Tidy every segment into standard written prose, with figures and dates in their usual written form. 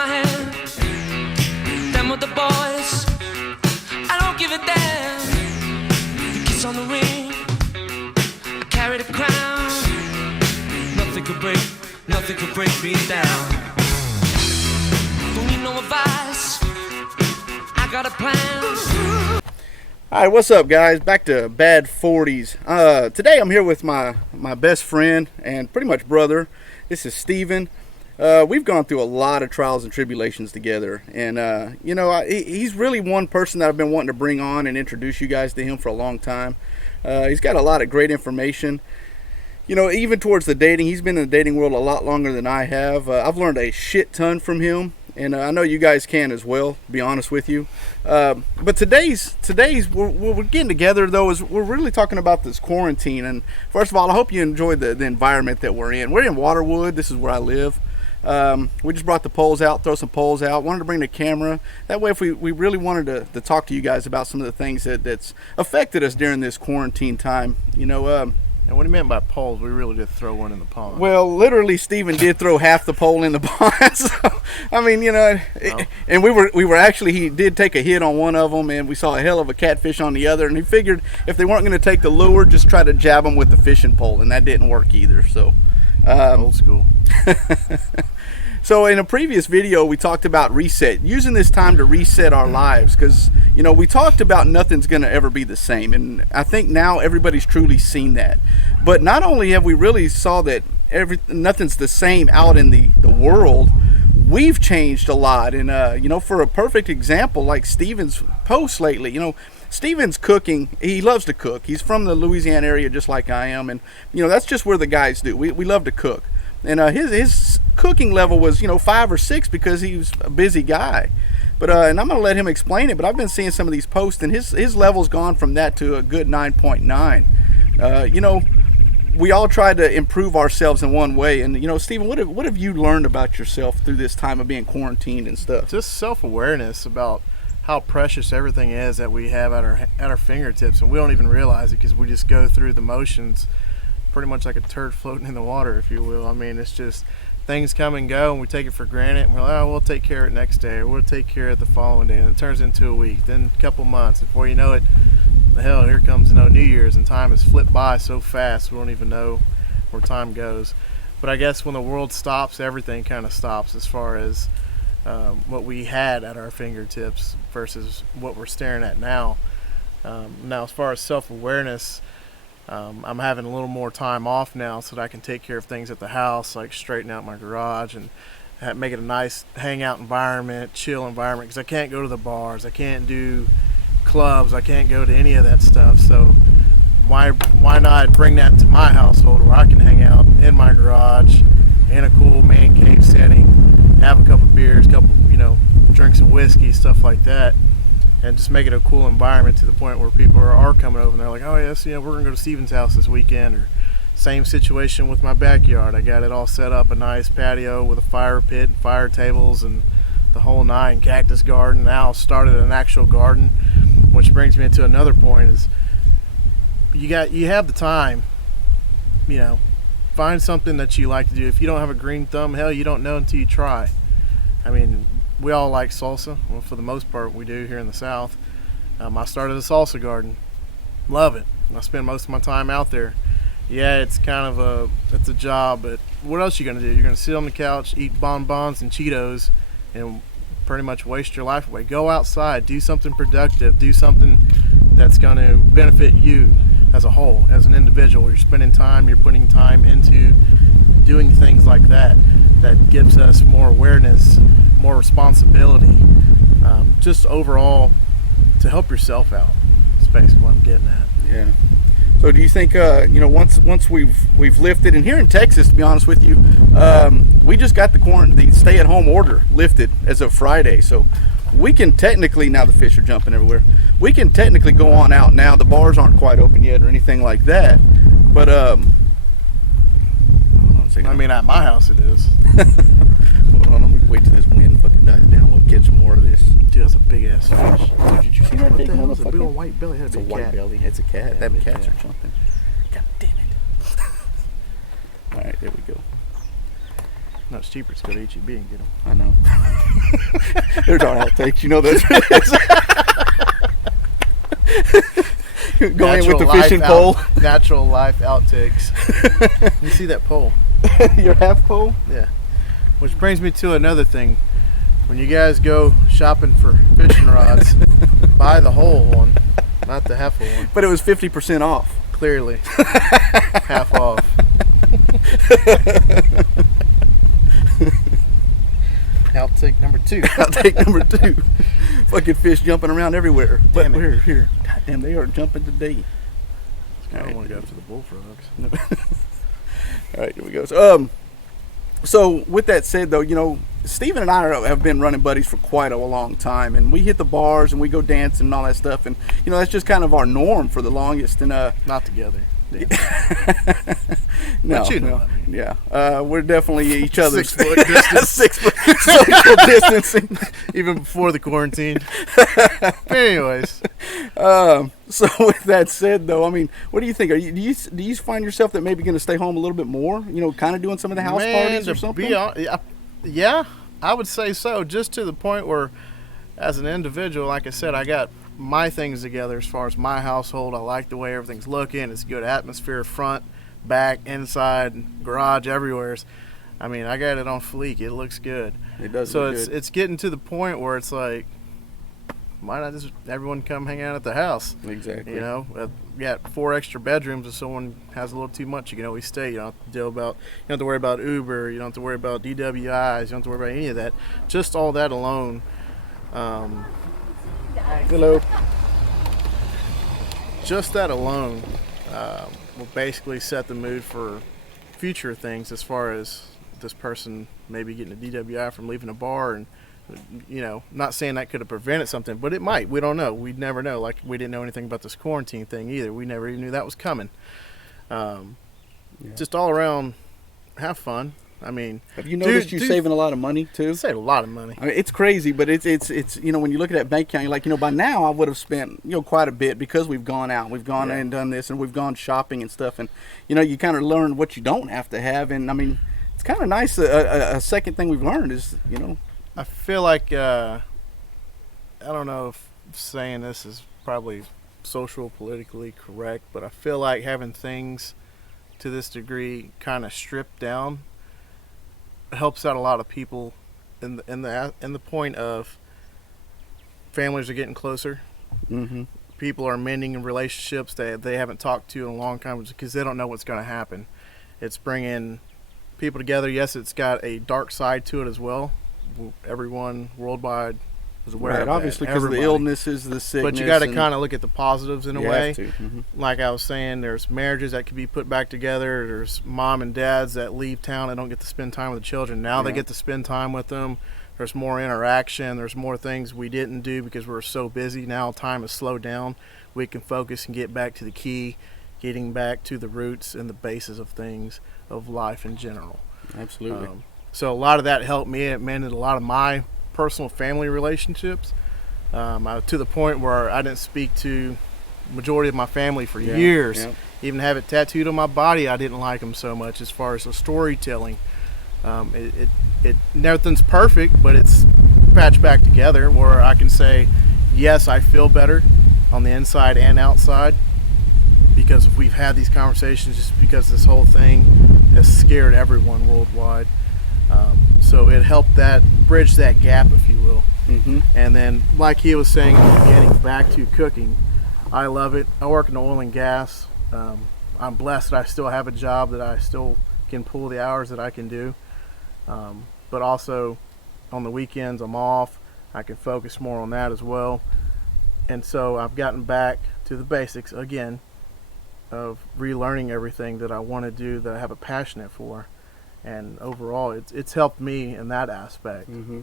my hand, down with the boys. I don't give a damn. The kiss on the ring, I carry the crown. Nothing could break me down. Don't need no advice, I got a plan. Alright, what's up guys? Back to BADD40'S. Today I'm here with my best friend and pretty much brother. This is Steven. We've gone through a lot of trials and tribulations together, and he's really one person that I've been wanting to bring on and introduce you guys to him for a long time. He's got a lot of great information. You know, even towards the dating, he's been in the dating world a lot longer than I have. I've learned a shit ton from him, and I know you guys can as well, to be honest with you. But today's we're getting together though, is we're really talking about this quarantine. And first of all, I hope you enjoyed the environment that we're in. We're in Waterwood. This is where I live. We just brought the poles out, throw some poles out, wanted to bring the camera. That way, if we really wanted to talk to you guys about some of the things that's affected us during this quarantine time, you know. And what he meant by poles, we really did throw one in the pond. Well, literally, Steven did throw half the pole in the pond. So, I mean, you know, and we were actually, he did take a hit on one of them, and we saw a hell of a catfish on the other. And he figured if they weren't going to take the lure, just try to jab them with the fishing pole, and that didn't work either. So, old school. So in a previous video, we talked about reset, using this time to reset our lives, because, you know, we talked about nothing's going to ever be the same, and I think now everybody's truly seen that. But not only have we really saw that nothing's the same out in the world, we've changed a lot. And you know, for a perfect example, like Steven's post lately, you know, Steven's cooking. He loves to cook. He's from the Louisiana area just like I am, and you know, that's just where the guys do. We love to cook. And his cooking level was, you know, 5 or 6 because he was a busy guy. But and I'm gonna let him explain it. But I've been seeing some of these posts, and his level's gone from that to a good 9.9. You know, we all try to improve ourselves in one way. And you know, Steven, what have you learned about yourself through this time of being quarantined and stuff? Just self-awareness about how precious everything is that we have at our fingertips, and we don't even realize it because we just go through the motions. Pretty much like a turd floating in the water, if you will. I mean, it's just things come and go, and we take it for granted, and we're like, oh, we'll take care of it next day, or we'll take care of it the following day, and it turns into a week, then a couple months. Before you know it, the hell, here comes, you know, New Year's, and time has flipped by so fast we don't even know where time goes. But I guess when the world stops, everything kind of stops as far as what we had at our fingertips versus what we're staring at now. Now, as far as self-awareness, I'm having a little more time off now so that I can take care of things at the house, like straighten out my garage and make it a nice hangout environment, chill environment, because I can't go to the bars, I can't do clubs, I can't go to any of that stuff. So why not bring that to my household where I can hang out in my garage in a cool man cave setting, have a couple beers, you know, drinks of whiskey, stuff like that, and just make it a cool environment to the point where people are coming over and they're like, oh yes, you know, we're gonna go to Steven's house this weekend. Or same situation with my backyard. I got it all set up, a nice patio with a fire pit, fire tables, and the whole nine, cactus garden. Now started an actual garden, which brings me to another point: is you have the time, you know, find something that you like to do. If you don't have a green thumb, hell, you don't know until you try. I mean, we all like salsa. Well, for the most part, we do here in the South. I started a salsa garden. Love it. I spend most of my time out there. Yeah, it's kind of it's a job, but what else are you gonna do? You're gonna sit on the couch, eat bonbons and Cheetos, and pretty much waste your life away. Go outside, do something productive, do something that's gonna benefit you as a whole, as an individual. You're spending time, you're putting time into doing things like that. That gives us more awareness, more responsibility, just overall to help yourself out. That's basically what I'm getting at. Yeah. So do you think, you know, once we've lifted, and here in Texas, to be honest with you, we just got the stay-at-home order lifted as of Friday, so we can technically, now the fish are jumping everywhere, we can technically go on out now. The bars aren't quite open yet or anything like that, but hold on a second. I mean, at my house it is. Hold on, let me wait till this wind fucking dies down. We'll catch some more of this. Dude, that's a big ass fish. Dude, did you see that big What the hell is a motherfucker? big old white belly? It's a white belly. It's a cat. Yeah, Them cats cat. are jumping. God damn it. Alright, there we go. No, it's cheaper to go to HEB and get them. I know. There's our outtakes. You know those. Go in with the fishing pole. Natural life outtakes. You see that pole? Your half pole? Yeah. Which brings me to another thing. When you guys go shopping for fishing rods, buy the whole one, not the half one. But it was 50% off. Clearly. Half off. Outtake number 2. Outtake number 2. Fucking fish jumping around everywhere. Damn But it. here. God damn, they are jumping today. I don't want to go after the bullfrogs. All right, here we go. So with that said, though, you know, Steven and I have been running buddies for quite a long time, and we hit the bars and we go dancing and all that stuff, and you know that's just kind of our norm for the longest. And Not together. no, But you know no, what I mean. yeah, we're definitely each other's 6 foot distance. 6 foot social distancing. Even before the quarantine. Anyways. So with that said, though, I mean, what do you think? Do you find yourself that maybe going to stay home a little bit more? You know, kind of doing some of the house parties or something? Yeah, I would say so. Just to the point where, as an individual, like I said, I got my things together as far as my household. I like the way everything's looking. It's good atmosphere, front, back, inside, garage, everywhere. I mean, I got it on fleek. It looks good. It does. So look good. it's getting to the point where it's like, why not just everyone come hang out at the house? Exactly. You know, we got 4 extra bedrooms. If someone has a little too much, you can always stay. You don't have to you don't have to worry about Uber. You don't have to worry about DWIs. You don't have to worry about any of that. Just all that alone. Hello. Just that alone will basically set the mood for future things, as far as this person maybe getting a DWI from leaving a bar. And you know, not saying that could have prevented something, but it might. We don't know. We'd never know. Like, we didn't know anything about this quarantine thing either. We never even knew that was coming. Just all around, have fun. I mean, have you noticed you're saving a lot of money too? Save a lot of money. I mean, it's crazy, but it's you know, when you look at that bank account, you're like, you know, by now I would have spent, you know, quite a bit, because we've gone out, we've gone and done this, and we've gone shopping and stuff, and you know, you kind of learn what you don't have to have, and I mean, it's kind of nice. A second thing we've learned is, you know, I feel like I don't know if saying this is probably social politically correct, but I feel like having things to this degree kind of stripped down helps out a lot of people in the point of families are getting closer. mm-hmm. People are mending in relationships that they haven't talked to in a long time because they don't know what's going to happen. It's bringing people together. Yes, it's got a dark side to it as well. Everyone worldwide is aware of that. Obviously, because of the illnesses, the sickness. But you got to kind of look at the positives in a way. Mm-hmm. Like I was saying, there's marriages that can be put back together. There's mom and dads that leave town and don't get to spend time with the children. Now they get to spend time with them. There's more interaction. There's more things we didn't do because we were so busy. Now time has slowed down. We can focus and get back to the key, getting back to the roots and the basis of things, of life in general. Absolutely. So a lot of that helped me. It mended a lot of my personal family relationships, to the point where I didn't speak to majority of my family for years. Even have it tattooed on my body, I didn't like them so much as far as the storytelling. It nothing's perfect, but it's patched back together where I can say, yes, I feel better on the inside and outside, because we've had these conversations, just because this whole thing has scared everyone worldwide. So it helped that bridge that gap, if you will. Mm-hmm. And then, like he was saying in the beginning, back to cooking, I love it. I work in oil and gas. I'm blessed that I still have a job that I still can pull the hours that I can do. But also on the weekends I'm off. I can focus more on that as well. And so I've gotten back to the basics again of relearning everything that I want to do, that I have a passion for. And overall, it's helped me in that aspect. Mm-hmm.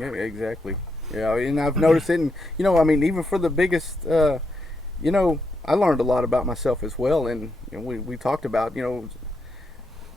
Yeah, exactly. Yeah, and I've noticed it, and you know, I mean, even for the biggest, you know, I learned a lot about myself as well, and you know, we talked about, you know,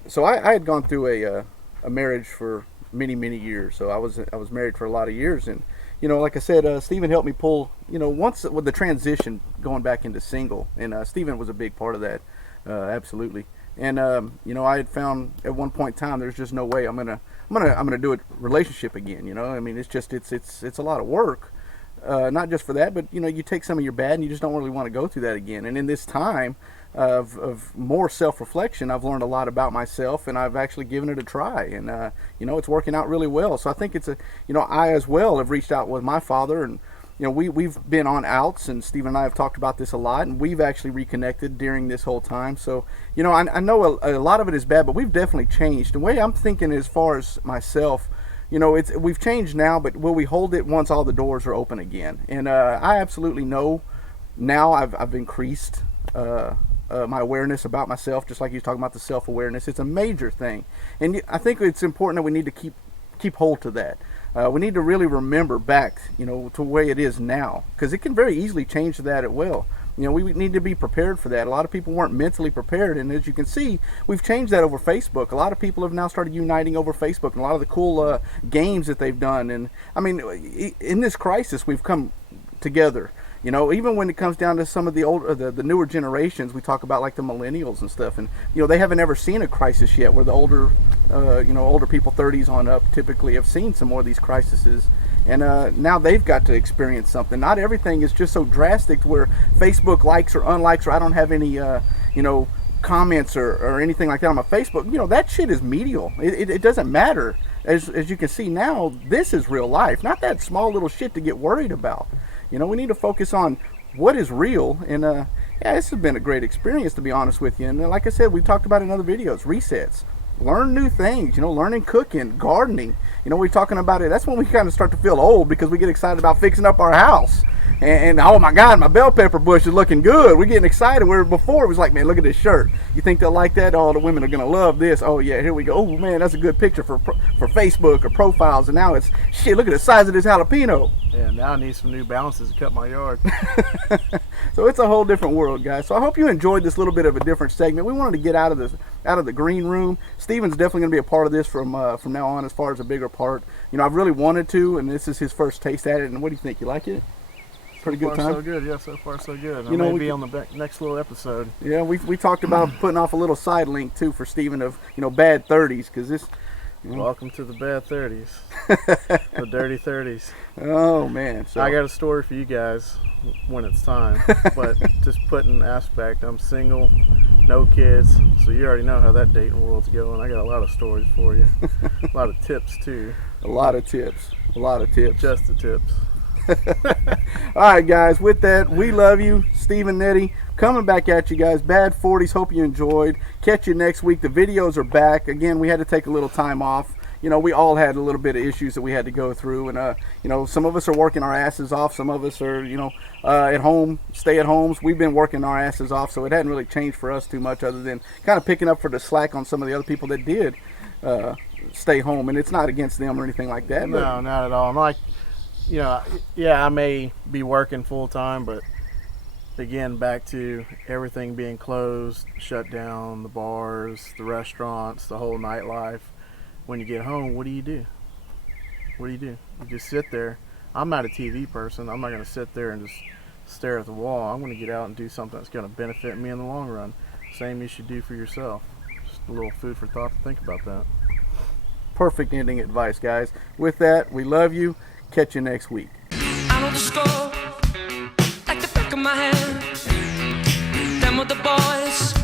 so I had gone through a marriage for many years, so I was married for a lot of years, and you know, like I said, Stephen helped me pull, you know, once with the transition going back into single, and Stephen was a big part of that, absolutely. And I had found at one point in time there's just no way I'm gonna do a relationship again. I mean, it's a lot of work. Not just for that, but you take some of your bad and you just don't really want to go through that again. And in this time of more self-reflection, I've learned a lot about myself, and I've actually given it a try, and it's working out really well. So I think I as well have reached out with my father, and we've been on outs, and Steve and I have talked about this a lot, and we've actually reconnected during this whole time. So I know a lot of it is bad, but we've definitely changed. The way I'm thinking as far as myself, we've changed now, but will we hold it once all the doors are open again? And I absolutely know now I've increased my awareness about myself, just like you're talking about the self-awareness. It's a major thing, and I think it's important that we need to keep hold to that. We need to really remember back, to the way it is now, because it can very easily change to that as well. We need to be prepared for that. A lot of people weren't mentally prepared, and as you can see, we've changed that over Facebook. A lot of people have now started uniting over Facebook, and a lot of the cool games that they've done. And I mean, in this crisis, we've come together. Even when it comes down to some of the older, the newer generations, we talk about like the millennials and stuff, and they haven't ever seen a crisis yet. Where the older, older people, 30s on up, typically have seen some more of these crises, and now they've got to experience something. Not everything is just so drastic where Facebook likes or unlikes, or I don't have any, comments or anything like that on my Facebook. That shit is medial. It doesn't matter. As you can see now, this is real life, not that small little shit to get worried about. We need to focus on what is real, and this has been a great experience, to be honest with you. And like I said, we've talked about in other videos, resets, learn new things, learning cooking, gardening. We're talking about it. That's when we kind of start to feel old, because we get excited about fixing up our house. And oh my God, my bell pepper bush is looking good. We're getting excited. Where before it was like, man, look at this shirt. You think they'll like that? Oh, the women are gonna love this. Oh yeah, here we go. Oh man, that's a good picture for Facebook or profiles. And now it's shit. Look at the size of this jalapeno. Yeah, now I need some New Balances to cut my yard. So it's a whole different world, guys. So I hope you enjoyed this little bit of a different segment. We wanted to get out of the green room. Steven's definitely gonna be a part of this from now on, as far as a bigger part. I've really wanted to, and this is his first taste at it. And what do you think? You like it? Pretty good time. So good, yeah. So far, so good. I may be on the next little episode. Yeah, we talked about putting off a little side link too for Steven of BADD40'S, because this. Welcome to the BADD40'S, the dirty 30s. Oh man, so I got a story for you guys when it's time. But just putting aspect, I'm single, no kids, so you already know how that dating world's going. I got a lot of stories for you, a lot of tips too. A lot of tips. Just the tips. All right, guys, with that, we love you. Steve and Nettie coming back at you guys. BADD40'S, hope you enjoyed. Catch you next week. The videos are back again. We had to take a little time off. We all had a little bit of issues that we had to go through, and some of us are working our asses off. Some of us are at home, stay at homes. We've been working our asses off, so it hadn't really changed for us too much, other than kind of picking up for the slack on some of the other people that did stay home. And it's not against them or anything like that. No, not at all. I'm like, I may be working full time, but again, back to everything being closed, shut down, the bars, the restaurants, the whole nightlife. When you get home, what do you do? You just sit there. I'm not a TV person. I'm not going to sit there and just stare at the wall. I'm going to get out and do something that's going to benefit me in the long run. Same you should do for yourself. Just a little food for thought to think about that. Perfect ending advice, guys. With that, we love you. Catch you next week. I know the score like the back of my hand. Them with the boys.